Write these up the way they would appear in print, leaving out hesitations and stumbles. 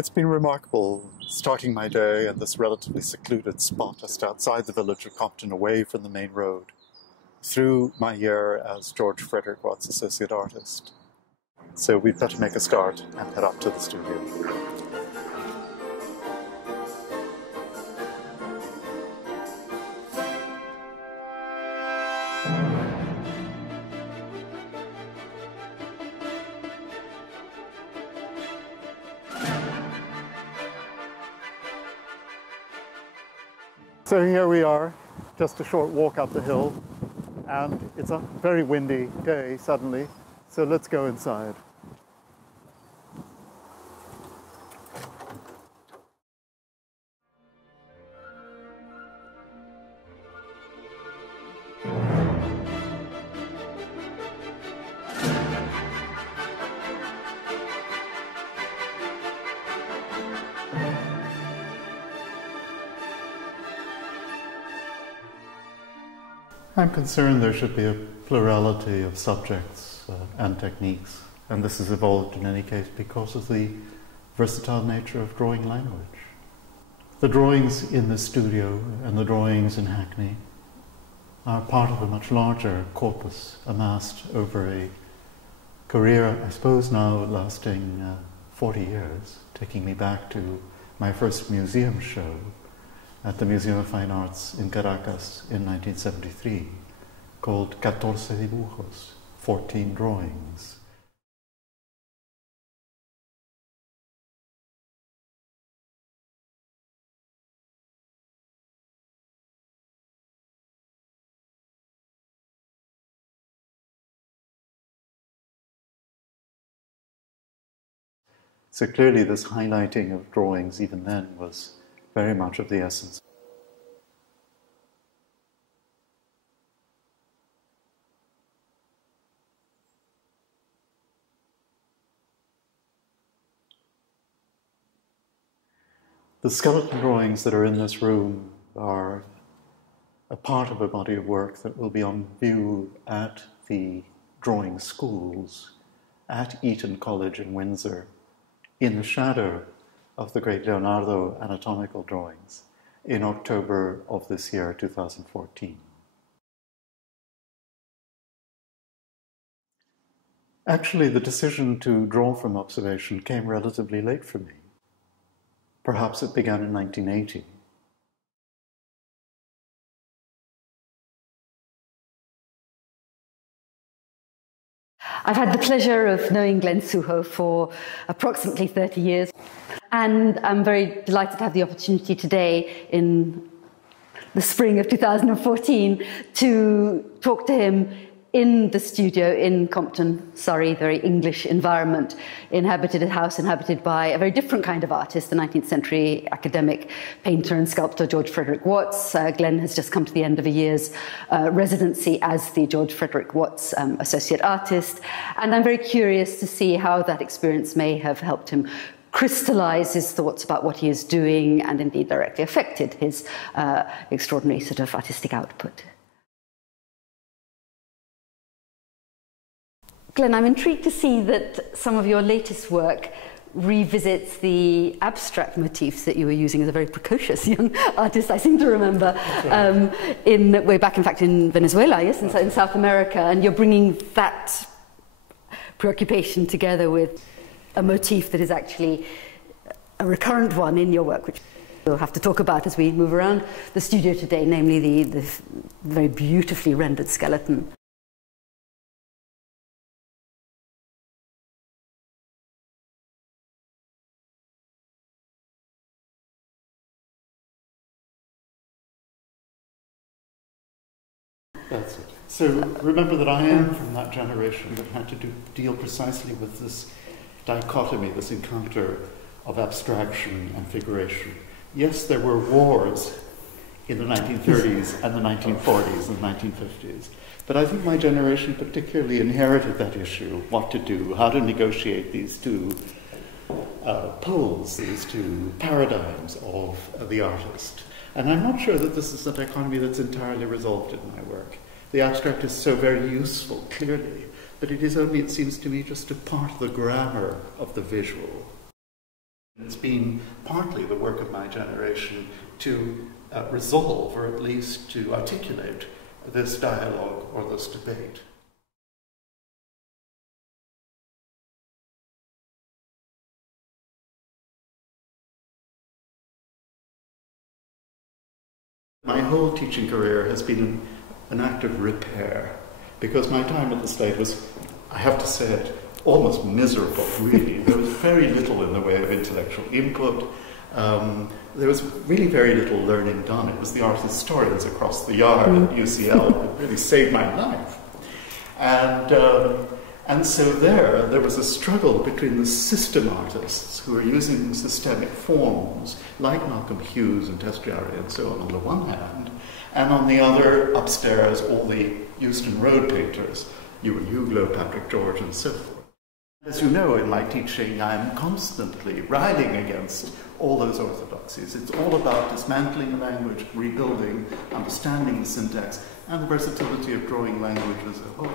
It's been remarkable starting my day in this relatively secluded spot just outside the village of Compton, away from the main road, through my year as George Frederick Watts Associate Artist. So we'd better make a start and head up to the studio. So here we are, just a short walk up the hill, and it's a very windy day suddenly, so let's go inside. I'm concerned there should be a plurality of subjects and techniques, and this has evolved in any case because of the versatile nature of drawing language. The drawings in the studio and the drawings in Hackney are part of a much larger corpus amassed over a career, I suppose now lasting 40 years, taking me back to my first museum show at the Museum of Fine Arts in Caracas in 1973, called 14 dibujos, 14 drawings. So clearly this highlighting of drawings even then was very much of the essence. The skeleton drawings that are in this room are a part of a body of work that will be on view at the drawing schools at Eton College in Windsor, in the shadow of the great Leonardo anatomical drawings in October of this year, 2014. Actually, the decision to draw from observation came relatively late for me. Perhaps it began in 1980. I've had the pleasure of knowing Glenn Sujo for approximately 30 years. And I'm very delighted to have the opportunity today, in the spring of 2014, to talk to him in the studio in Compton, Surrey, very English environment, a house inhabited by a very different kind of artist, the 19th century academic painter and sculptor George Frederick Watts. Glenn has just come to the end of a year's residency as the George Frederick Watts Associate Artist, and I'm very curious to see how that experience may have helped him crystallize his thoughts about what he is doing, and indeed directly affected his extraordinary sort of artistic output. Glenn, I'm intrigued to see that some of your latest work revisits the abstract motifs that you were using as a very precocious young artist, I seem to remember, way back, in fact, in Venezuela, yes, in South America, and you're bringing that preoccupation together with a motif that is actually a recurrent one in your work, which we'll have to talk about as we move around the studio today, namely the very beautifully rendered skeleton. That's it. So remember that I am from that generation that had to deal precisely with this dichotomy, this encounter of abstraction and figuration. Yes, there were wars in the 1930s and the 1940s and 1950s, but I think my generation particularly inherited that issue, what to do, how to negotiate these two poles, these two paradigms of the artist. And I'm not sure that this is a dichotomy that's entirely resolved in my work. The abstract is so very useful, clearly, but it is only, it seems to me, just a part of the grammar of the visual. It's been partly the work of my generation to resolve, or at least to articulate, this dialogue or this debate. My whole teaching career has been an act of repair, because my time at the Slate was, I have to say it, almost miserable, really. There was very little in the way of intellectual input. There was really very little learning done. It was the art historians across the yard at UCL that really saved my life. And so there was a struggle between the system artists who were using systemic forms, like Malcolm Hughes and Testjari and so on the one hand, and on the other, upstairs, all the Euston Road painters, Ewan Huglow, Patrick George, and so forth. As you know, in my teaching, I'm constantly riding against all those orthodoxies. It's all about dismantling the language, rebuilding, understanding the syntax, and the versatility of drawing language as a whole.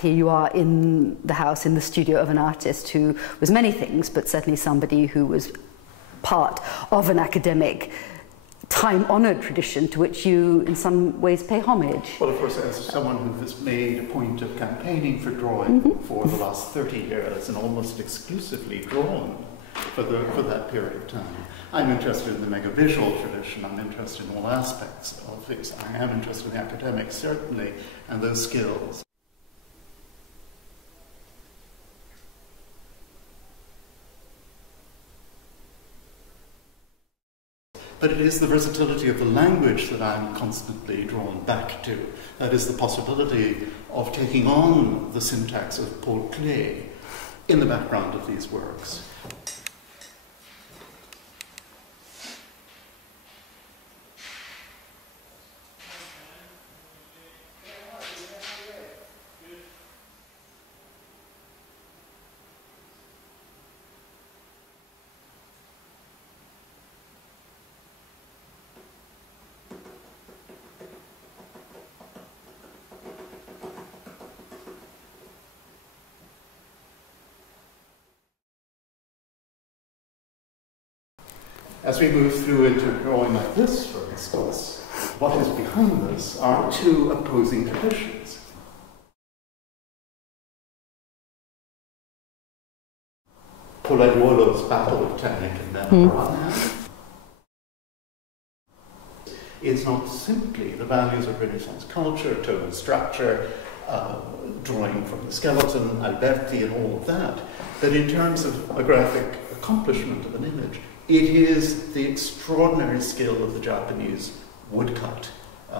Here you are in the house, in the studio of an artist who was many things, but certainly somebody who was part of an academic, time-honoured tradition to which you, in some ways, pay homage. Well, of course, as someone who has made a point of campaigning for drawing for the last 30 years and almost exclusively drawn for that period of time, I'm interested in the megavisual tradition. I'm interested in all aspects of things. I am interested in the academics, certainly, and those skills. But it is the versatility of the language that I'm constantly drawn back to. That is the possibility of taking on the syntax of Paul Klee in the background of these works. As we move through into drawing like this, for instance, what is behind this are two opposing traditions. Poleruolo's Battle of Technic and then on one hand, is not simply the values of Renaissance culture, tonal structure, drawing from the skeleton, Alberti and all of that, but in terms of a graphic accomplishment of an image, it is the extraordinary skill of the Japanese woodcut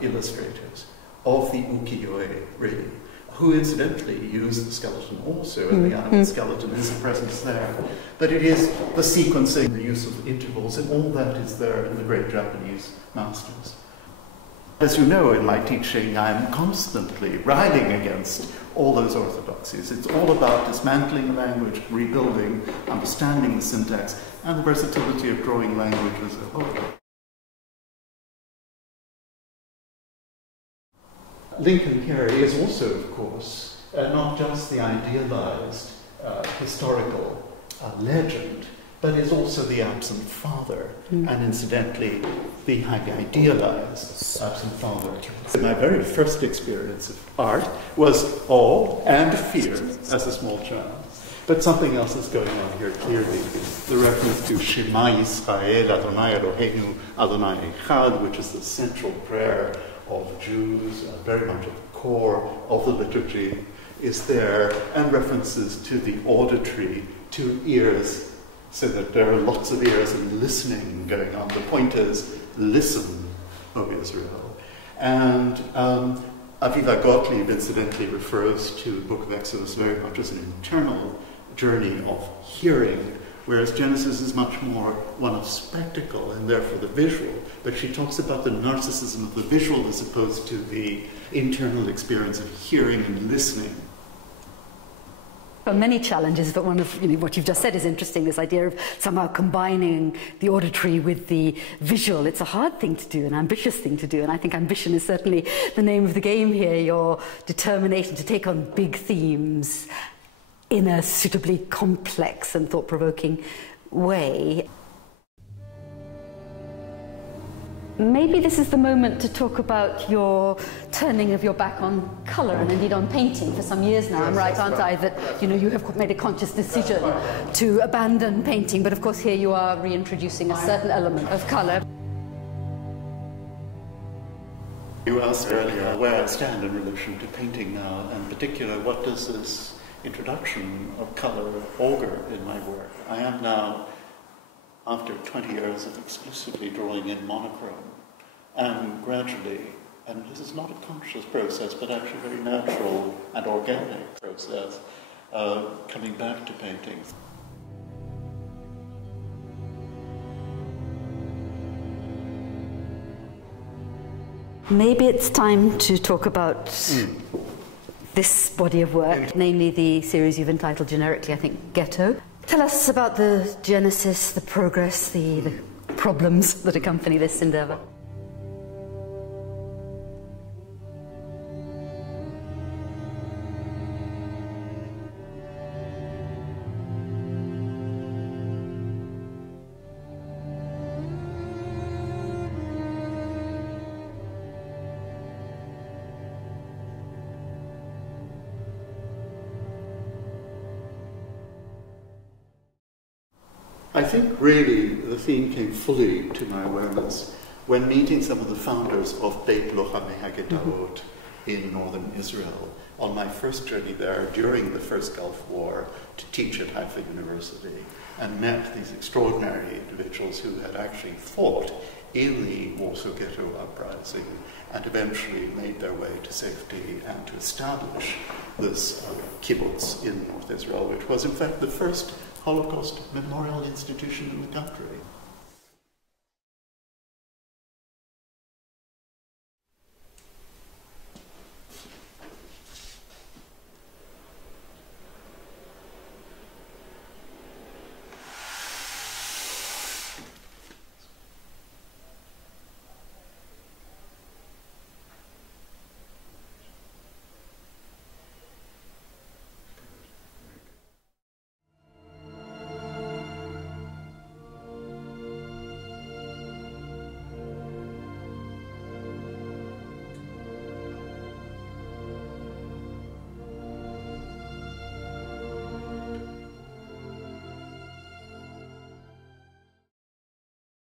illustrators, of the ukiyo-e, really, who incidentally use the skeleton also, and the animal skeleton is a presence there. But it is the sequencing, the use of intervals, and all that is there in the great Japanese masters. As you know, in my teaching, I'm constantly riding against all those orthodoxies. It's all about dismantling the language, rebuilding, understanding the syntax, and the versatility of drawing language as a whole. Lincoln here is also, of course, not just the idealized historical legend, but is also the absent father, and incidentally, the highly idealized absent father. My very first experience of art was awe and fear as a small child. But something else is going on here clearly. The reference to Shema Yisrael, Adonai Eloheinu, Adonai Echad, which is the central prayer of Jews, very much at the core of the liturgy, is there, and references to the auditory, to ears, so that there are lots of ears and listening going on. The point is, listen, O Israel. And Aviva Gottlieb incidentally refers to the Book of Exodus very much as an internal journey of hearing, whereas Genesis is much more one of spectacle and therefore the visual. But she talks about the narcissism of the visual as opposed to the internal experience of hearing and listening. Well, many challenges, but one of what you've just said is interesting, this idea of somehow combining the auditory with the visual. It's a hard thing to do, an ambitious thing to do, and I think ambition is certainly the name of the game here, your determination to take on big themes in a suitably complex and thought-provoking way. Maybe this is the moment to talk about your turning of your back on colour and indeed on painting for some years now. I'm right, aren't I, that you have made a conscious decision to abandon painting, but of course here you are reintroducing a certain element of colour. You asked earlier where I stand in relation to painting now, and in particular, what does this introduction of colour augur in my work? I am now, after 20 years of exclusively drawing in monochrome, and gradually, and this is not a conscious process, but actually a very natural and organic process, coming back to painting. Maybe it's time to talk about this body of work, namely the series you've entitled generically, I think, Ghetto. Tell us about the genesis, the progress, the problems that accompany this endeavour. I think really the theme came fully to my awareness when meeting some of the founders of Beit Lochamei HaGetaot in northern Israel on my first journey there during the first Gulf War to teach at Haifa University, and met these extraordinary individuals who had actually fought in the Warsaw Ghetto uprising and eventually made their way to safety and to establish this kibbutz in North Israel, which was in fact the first Holocaust memorial institution in the country.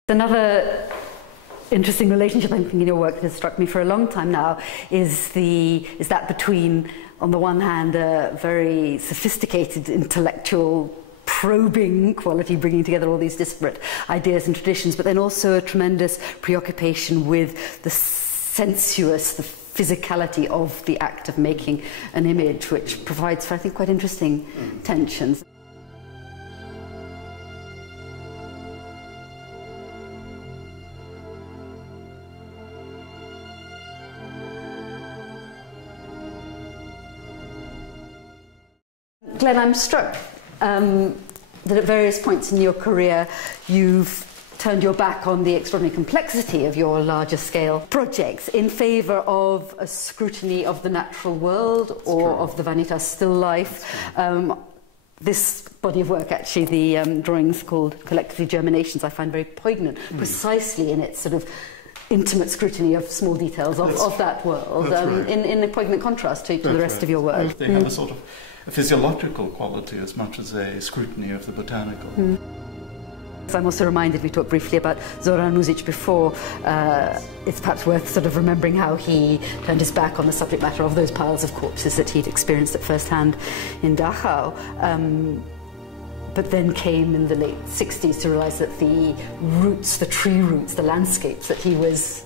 Another interesting relationship, I think, in your work that has struck me for a long time now is that between, on the one hand, a very sophisticated intellectual probing quality, bringing together all these disparate ideas and traditions, but then also a tremendous preoccupation with the sensuous, the physicality of the act of making an image, which provides for, I think, quite interesting tensions. Glenn, I'm struck that at various points in your career you've turned your back on the extraordinary complexity of your larger scale projects in favour of a scrutiny of the natural world or of the vanitas still life. This body of work, actually, the drawings called Collectively Germinations, I find very poignant, precisely in its sort of intimate scrutiny of small details of that world, in a poignant contrast to the rest of your work. They have a sort of a physiological quality as much as a scrutiny of the botanical. I'm also reminded, we talked briefly about Zoran Muzic before, it's perhaps worth sort of remembering how he turned his back on the subject matter of those piles of corpses that he'd experienced at first hand in Dachau. But then came in the late 60s to realise that the roots, the tree roots, the landscapes that he was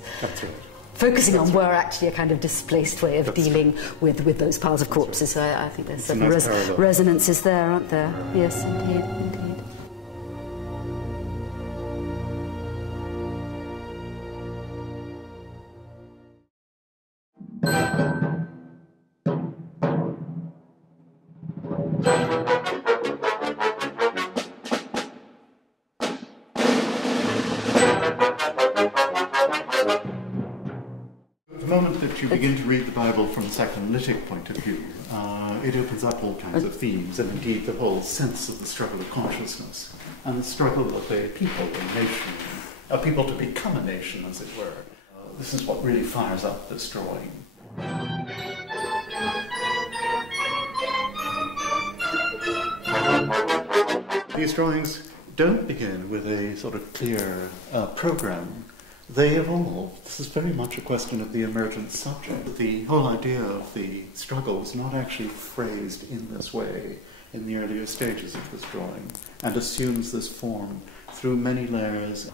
focusing on were actually a kind of displaced way of dealing with those piles of corpses. So I think there's certain resonances there, aren't there? Yes, indeed, indeed. The moment that if you begin to read the Bible from a psychoanalytic point of view, it opens up all kinds of themes, and indeed the whole sense of the struggle of consciousness and the struggle of a people, a nation, a people to become a nation, as it were. This is what really fires up this drawing. These drawings don't begin with a sort of clear program. They evolve. This is very much a question of the emergent subject. The whole idea of the struggle was not actually phrased in this way in the earlier stages of this drawing, and assumes this form through many layers.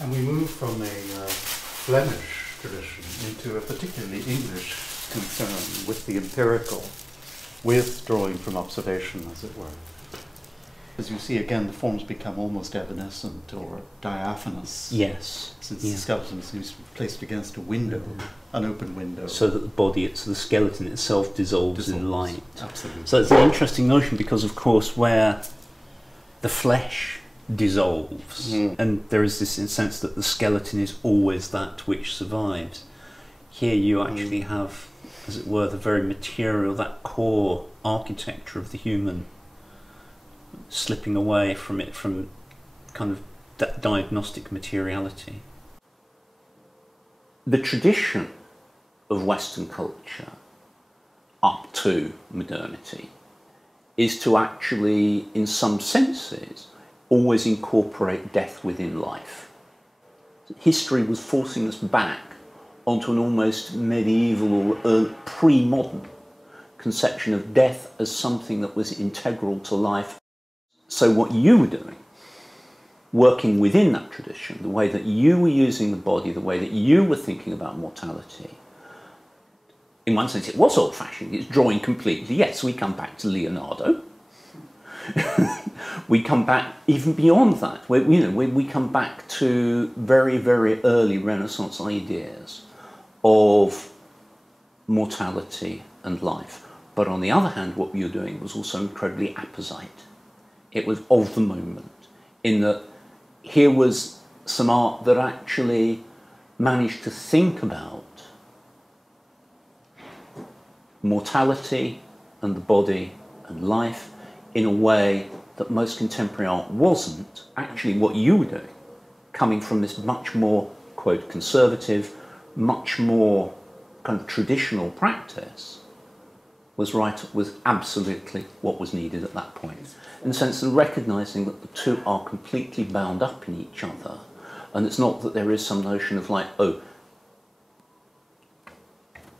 And we move from a Flemish tradition into a particularly English concern with the empirical, with drawing from observation, as it were. As you see, again, the forms become almost evanescent or diaphanous. Yes. Since the skeleton seems to be placed against a window, an open window. So that the skeleton itself dissolves in light. Absolutely. So it's an interesting notion because, of course, where the flesh dissolves, and there is this sense that the skeleton is always that which survives. Here you actually have, as it were, the very material, that core architecture of the human slipping away from it, from kind of that diagnostic materiality. The tradition of Western culture up to modernity is to actually, in some senses, always incorporate death within life. History was forcing us back onto an almost medieval or pre-modern conception of death as something that was integral to life. So what you were doing, working within that tradition, the way that you were using the body, the way that you were thinking about mortality, in one sense it was old-fashioned, it's drawing completely. Yes, we come back to Leonardo. We come back even beyond that. We come back to very, very early Renaissance ideas of mortality and life. But on the other hand, what we were doing was also incredibly apposite. It was of the moment, in that here was some art that actually managed to think about mortality and the body and life in a way that most contemporary art wasn't. Actually, what you were doing, coming from this much more, quote, conservative, much more kind of traditional practice, was absolutely what was needed at that point. In the sense of recognising that the two are completely bound up in each other, and it's not that there is some notion of like, oh,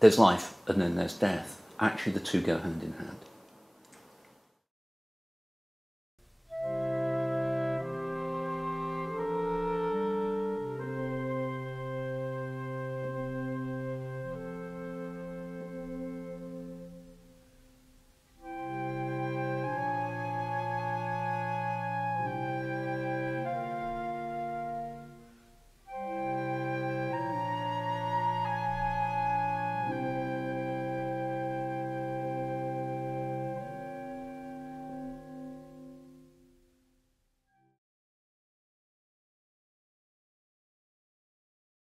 there's life and then there's death. Actually, the two go hand in hand.